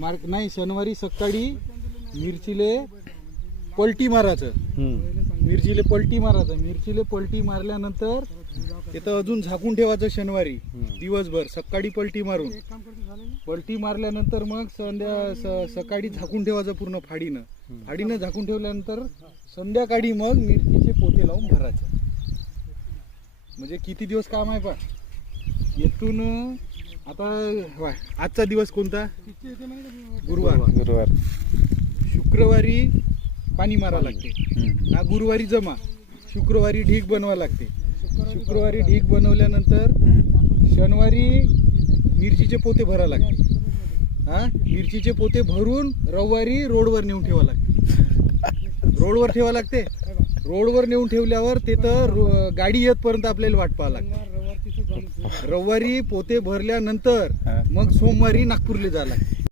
नाही शनिवारी सकाळी मिरचीले पलटी मारायचं. मिरचीले पलटी मारल्यानंतर तिथं अजून झाकून ठेवायचं शनिवारी दिवसभर. सकाळी पलटी मारल्यानंतर मग सकाळी झाकून ठेवायचं पूर्ण फाडीनं झाकून ठेवल्यानंतर संध्याकाळी मग मिरचीचे पोते लावून भरायचं. म्हणजे किती दिवस काम आहे पा. येथून आता आजचा दिवस कोणता? गुरुवार. शुक्रवारी पाणी मारा लागते. हा गुरुवारी जमा, शुक्रवारी ढीग बनवा लागते. शुक्रवारी ढीग बनवल्यानंतर शनिवारी मिरचीचे पोते भरा लागते. मिरचीचे पोते भरून रविवारी रोडवर नेऊन ठेवा लागते. रोडवर नेऊन ठेवल्यावर तिथं गाडी येतपर्यंत आपल्याला वाट पाहावं लागते. रविवारी पोते भरल्यानंतर मग सोमवारी नागपूरला जावं लागते.